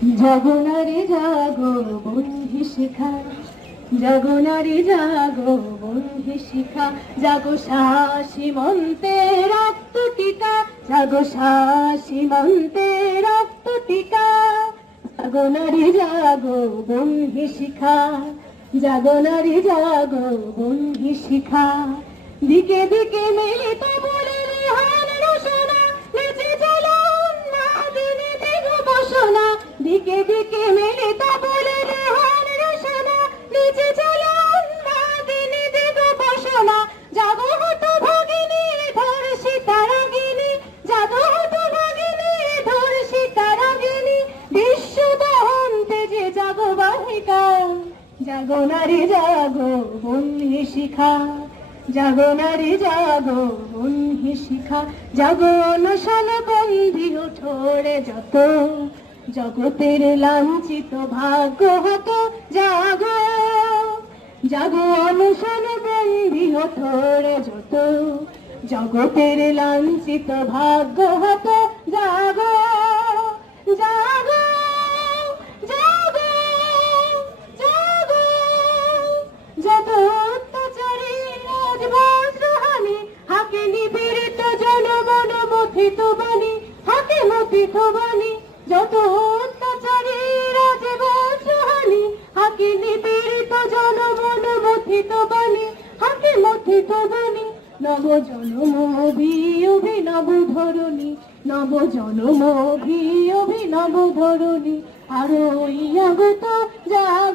জগনারে জাগো বন্ধি শিখা। জগনারে জাগো বন্ধি শিখা। জাগো সাহসী মন্তে রক্ত টিকা। জাগো সাহসী মন্তে রক্ত টিকা। জাগনারে জাগো বন্ধি শিখা। জাগনারে জাগো বন্ধি শিখা। দিকে দিকে মিলিত বলে রেহান রসনা দিকে দিকে মিলিত বলে রেহান রসনা, নেচে চলো নাদিনী দেহ বসনা জাগো হত ভগিনী, ধর সীতারাগিনী। জাগো হত ভগিনী, ধর সীতারাগিনী। বিশ্ব দহন তেজে জাগো বাহিকা, জাগো নারী জাগো বন্যী শিখা জাগো নারী জাগো বন্যী শিখা জাগো অনশন বন্ধি ওঠরে যত। জগতের লাঞ্ছিত ভাগ্য হত জাগো জাগো অনশন বন্ধি ওঠরে যত। জগতের লাঞ্ছিত ভাগ্য হত জাগো। জাগো হাকে নিপীড়িত জনগণ মথিত বাণী, হাকে মথিত বাণী যত অত্যাচারী রাজবস্ত্রহানি হাকি নিপীড়িত জনমন মথিত বাণী, হাকি মথিত বাণী, নব জনম অভিনব ধরণী, নব জনম অভিনব ধরণী আরও জাগো জাগো